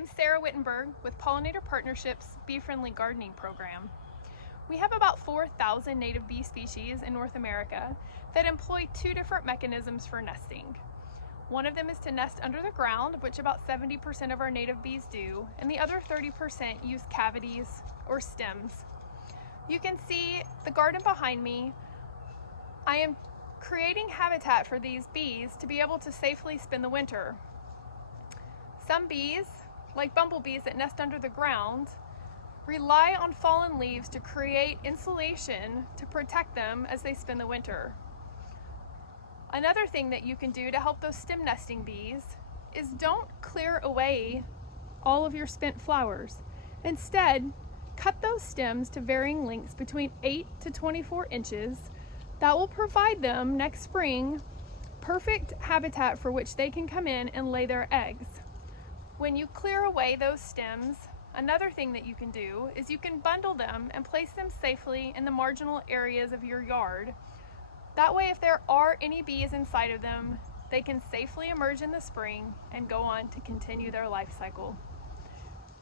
I'm Sara Wittenberg with Pollinator Partnership's Bee-Friendly Gardening Program. We have about 4,000 native bee species in North America that employ two different mechanisms for nesting. One of them is to nest under the ground, which about 70% of our native bees do, and the other 30% use cavities or stems. You can see the garden behind me. I am creating habitat for these bees to be able to safely spend the winter. Some bees, like bumblebees that nest under the ground, rely on fallen leaves to create insulation to protect them as they spend the winter. Another thing that you can do to help those stem nesting bees is don't clear away all of your spent flowers. Instead, cut those stems to varying lengths between 8 to 24 inches. That will provide them next spring perfect habitat for which they can come in and lay their eggs. When you clear away those stems, another thing that you can do is you can bundle them and place them safely in the marginal areas of your yard. That way, if there are any bees inside of them, they can safely emerge in the spring and go on to continue their life cycle.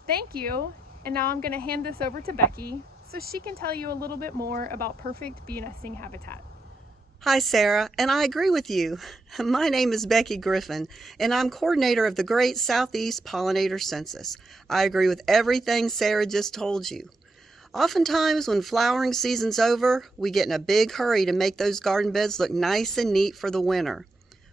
Thank you, and now I'm going to hand this over to Becky so she can tell you a little bit more about perfect bee nesting habitat. Hi, Sarah, and I agree with you. My name is Becky Griffin, and I'm coordinator of the Great Southeast Pollinator Census. I agree with everything Sarah just told you. Oftentimes, when flowering season's over, we get in a big hurry to make those garden beds look nice and neat for the winter,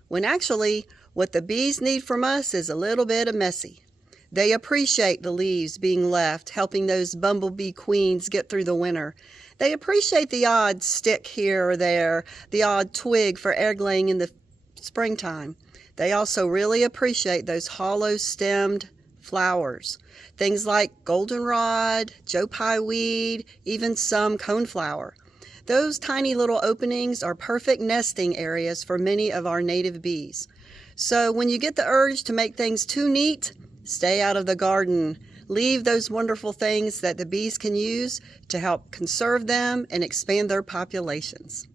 when actually, what the bees need from us is a little bit of messy. They appreciate the leaves being left, helping those bumblebee queens get through the winter. They appreciate the odd stick here or there, the odd twig for egg laying in the springtime. They also really appreciate those hollow-stemmed flowers. Things like goldenrod, Joe Pye weed, even some coneflower. Those tiny little openings are perfect nesting areas for many of our native bees. So when you get the urge to make things too neat, stay out of the garden. Leave those wonderful things that the bees can use to help conserve them and expand their populations.